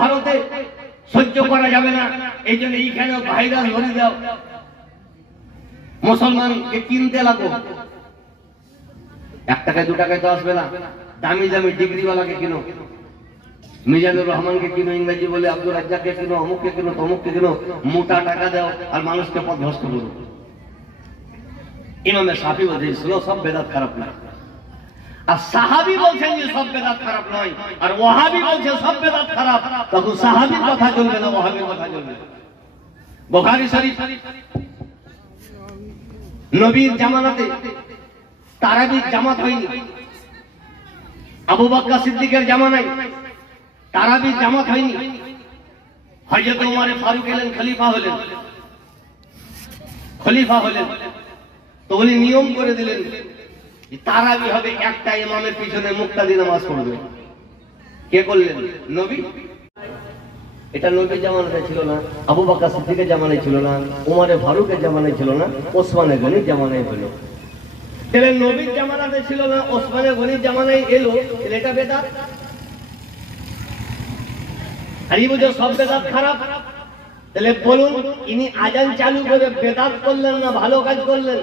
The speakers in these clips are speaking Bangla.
ভারতে সহ্য করা যাবে না, এই জন্য এইখানে ভাইরাস ভরে দাও, মুসলমানকে কিনতে লাগো। 1 টাকায় 2 টাকায় তো আসবে না, দামি দামি ডিগ্রিওয়ালাকে কিনো, মিজানুর রহমানকে কিনো, ইংরেজি বলে আব্দুর রাজ্জাককে কিনো, অমুককে কিনো, তমুককে কিনো, মোটা টাকা দাও আর মানুষকে পথভ্রষ্ট করো। ইমামে শাফি বলছিল সব বেদাত খারাপ না, আর সাহাবী বলছেন যে সব বেদাত খারাপ নয়, আর ওয়াহাবি বলছে সব বেদাত খারাপ। তখন সাহাবীর কথা চলবে না, ওয়াহাবির কথা চলবে। বুখারী শরীফ, নবীর জামানাতে তারাবির জামাত হয়নি, আবু বকর সিদ্দিকের জামানায় তারাবির জামাত হয়নি, হযরত ওমর ফারুক এলেন, খলিফা হলেন, তো উনি নিয়ম করে দিলেন তারাবি হবে একটা ইমামের পিছনে মুক্তাদি নামাজ পড়বে। কে করলেন? নবী। এটা নবীর জামানায় ছিল না, আবু বকর সিদ্দিকের জামানায় ছিল না, ওমর ফারুকের জামানায় ছিল না, ওসমান গনির জামানায় হলো। তাহলে নবীর জামানাতে ছিল না, ওসমান গনির জামানায় এলো, এটা বেদাত। আর এই বুঝো সব বেদাত খারাপ। তাহলে বলুন, ইনি আজান চালু করে বেদাত করলেন না ভালো কাজ করলেন?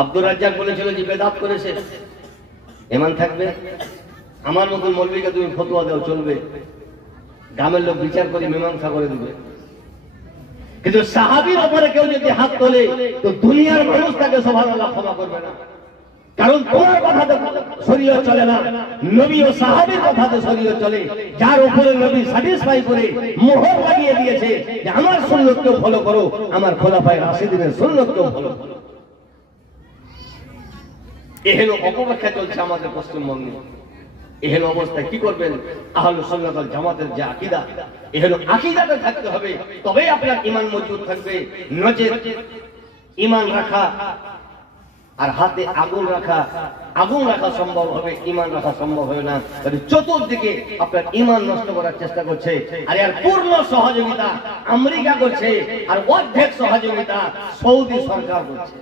আব্দুর রাজ্জাক বলেছিল যে বেদাত করেছে, এমান থাকবে। আমার মতন মৌলবীকে তুমি ফতোয়া দাও, চলবে, গ্রামের লোক বিচার করে মীমাংসা করে দিবে। কিন্তু সাহাবীর উপরে কেউ যদি হাত তোলে তো দুনিয়ার মানুষ তাকে সুবহানাল্লাহ ক্ষমা করবে না, কারণ তোমার কথাতে শরীয়ত চলে না, নবী ও সাহাবীর কথাতে শরীয়ত চলে। যার উপরে নবী স্যাটিসফাই করে মোহর লাগিয়ে দিয়েছে যে আমার সুন্নতকে ফলো করো, আমার খোলাফায়ে রাশিদিনের সুন্নতকে ফলো করো। এহেন অপব্যাখ্যা চলছে আমাদের পশ্চিমবঙ্গে। এহেন অবস্থায় কি করবেন? আহলুস সুন্নাত ওয়াল জামাতের যে আকীদা, এহেন আকীদাতে থাকতে হবে, তবেই আপনার ঈমান মজবুত থাকবে। নচেত ঈমান রাখা আর হাতে আগুন রাখা সম্ভব হবে, ঈমান রাখা সম্ভব হবে না। চতুর্দিকে আপনার ঈমান নষ্ট করার চেষ্টা করছে, আর এর পূর্ণ সহযোগিতা আমেরিকা করছে, আর অর্ধেক সহযোগিতা সৌদি সরকার করছে।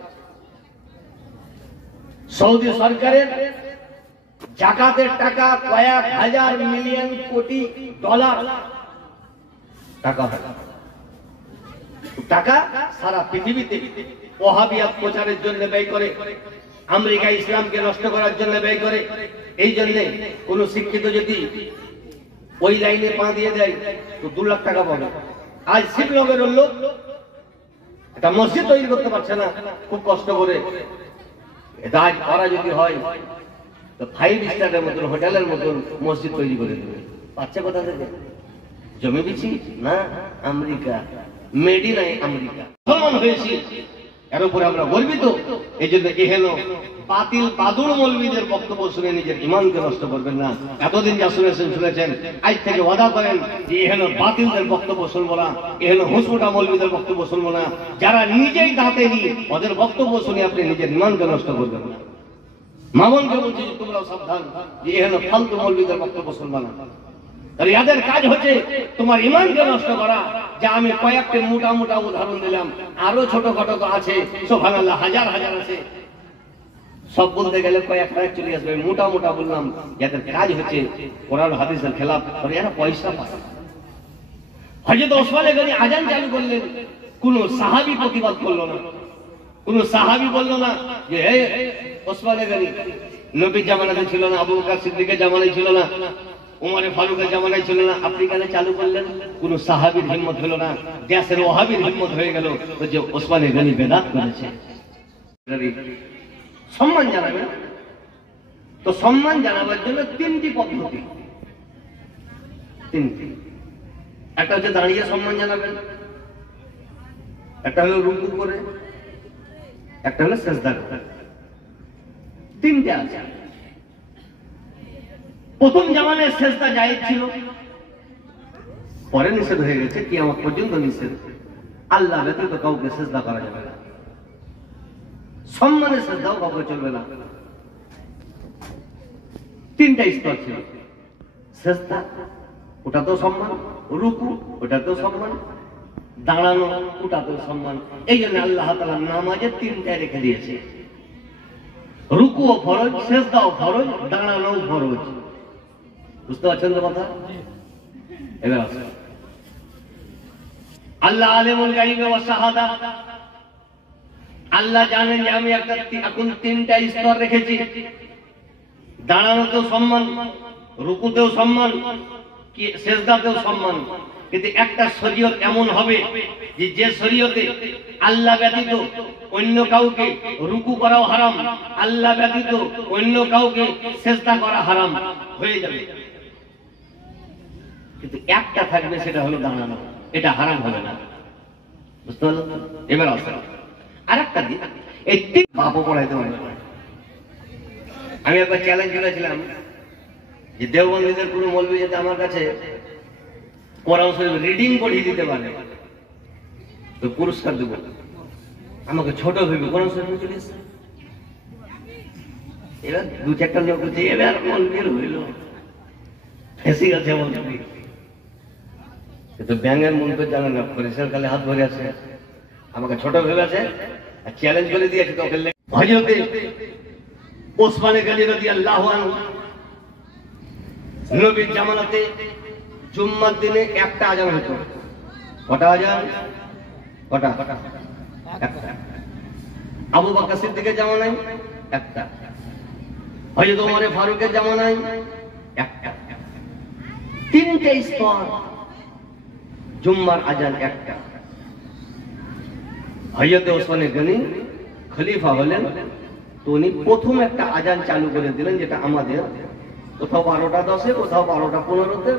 সৌদি সরকারের জাকাতের টাকা কয়েক হাজার মিলিয়ন কোটি ডলার টাকা সারা পৃথিবীতে ওয়াহাবিয়াত প্রচারের জন্য ব্যয় করে, আমেরিকা ইসলামকে নষ্ট করার জন্য ব্যয় করে। এই জন্য কোন শিক্ষিত যদি ওই লাইনে পা দিয়ে দেয় তো 2 লাখ টাকা পাবে। আজ শিবনগরের লোক একটা মসজিদ তৈরি করতে পারছে না, খুব কষ্ট করে। এটা আজ করা যদি হয় তো 5 স্টারের মতন, হোটেলের মতন মসজিদ তৈরি করে দেবে। পাচ্ছে কোথা থেকে? জমি বিচি না, আমেরিকা, মেড ইন আমেরিকা। মুসলমান হয়েছি, এর উপরে আমরা গর্বিত। এই জন্য এহেন বাতিল বাদুড় মৌলবীদের বক্তব্য শুনে নিজের ঈমানকে নষ্ট করবেন না। এতদিন যা শুনেছেন, আজ থেকে ওয়াদা করেন যে এহেন বাতিলদের বক্তব্য শুনবো না, এহেন হুসুটা মৌলবীদের বক্তব্য শুনবো না। যারা নিজেই দাঁতে নি ওদের বক্তব্য শুনে আপনি নিজের ঈমানকে নষ্ট করবেন না। মামুনকে বলছি যে তোমরাও সাবধান, যে এহেন ফালতু মৌলবীদের বক্তব্য শুনবা না। এদের কাজ হচ্ছে তোমার ঈমানকে নষ্ট করা। যা আমি কয়েকটা মোটা মোটা উদাহরণ দিলাম, আরো ছোটখাটো তো আছে, সুবহানাল্লাহ, হাজার হাজার আছে। সব বলতে গেলে কয়েক হাজার চলে আসবে। মোটা মোটা বললাম, যাদের কাজ হচ্ছে কোরআন হাদিসের খেলাফ, এরা পয়সা পায়। হযরত ওসমান গনি আজান চালু করলেন, কোন সাহাবী প্রতিবাদ করলো না, কোন সাহাবী বলল না যে ওসমান গনি নবীর জামানাতে ছিল না, আবু বকর সিদ্দিকের জামানায় ছিল না, উমর ফারুকের জামানায় ছিল না, আপনি কেন চালু করলেন? কোন সাহাবীর হিম্মত হলো না, দেশের ওয়াহাবীর হিম্মত হয়ে গেল যে ওসমান গনি বেদাত করেছে। সম্মান জানাবেন তো সম্মান জানাবার জন্য 3টি পদ্ধতি, 3টি। একটা হচ্ছে দাঁড়িয়ে সম্মান জানাবেন, একটা হলো রুকু করে, একটা হলো সিজদা করে। 3টে আছে। প্রথম জামানায় সিজদা জায়েজ ছিল, পরে নিষেধ হয়ে গেছে, কিয়ামত পর্যন্ত নিষেধ। আল্লাহ ব্যতীত কাউকে সিজদা করা যাবে না, সম্মানের সিজদাও কাউকে চলবে না। 3টা স্তর ছিল। সিজদা ওটাতেও সম্মান, রুকু ওটাতেও সম্মান, দাঁড়ানো ওটাতেও সম্মান। এই জন্য আল্লাহ তাআলা নামাজে 3টায় রেখে দিয়েছে। রুকুও ফরজ, সিজদাও ফরজ, দাঁড়ানোও ফরজ। বুঝতে পারছেন তো কথা? এবার আসুন, আল্লাহ আলিমুল গায়বি ওয়াস শাহাদা, আল্লাহ জানেন যে আমি এখন তিনটা স্তর রেখেছি। দাঁড়ানোতেও সম্মান, রুকুতেও সম্মান, কি সেজদাতেও সম্মান। কিন্তু একটা শরীয়ত এমন হবে যে শরীয়তে আল্লাহ ব্যতীত অন্য কাউকে রুকু করাও হারাম, আল্লাহ ব্যতীত অন্য কাউকে সেজদা করা হারাম হয়ে যাবে। কিন্তু একটা থাকবে, সেটা হলো দাঁড়ানো, এটা হারাম হবে না। বুঝতে পারলেন? এবার আসেন আরেকটা দিন, এই তিন বাপও পড়াইতে পারে। আমি একবার চ্যালেঞ্জ করেছিলাম যে দেওবন্দীদের কোনো মৌলবি যাতে আমার কাছে কোরআন শরীফ রিডিং পড়িয়ে দিতে পারে তো পুরস্কার দেব। আমাকে ছোট ভেবে কোরআন শরীফ চলে এসছে। এবার দু চারটা লোক হচ্ছে, এবার মৌলবীর হইল ফেঁসে গেছে মৌলবি। কিন্তু ব্যাঙের মন তো জানে না, পরিষ্কার কালে হাত ধরে আছে, আমাকে ছোট ভেবে আছে, চ্যালেঞ্জ করে দিয়েছে। তো হযরতে ওসমান গনি রাদিয়াল্লাহু আনহু নবীর জামানাতে জুম্মার দিনে একটা আজান হতো। কটা আজান? কটা? একটা। আবু বকর সিদ্দিকের জামানায় একটা, হযরত ওমর ফারুকের জামানায় একটা। তিনটে স্তর, জুম্মার আজান একটা। হযরত ওসমান গনি খলিফা হলেন, তো উনি প্রথম একটা আজান চালু করে দিলেন, যেটা আমাদের কোথাও 12টা 10-এ, কোথাও 12টা 15-তে,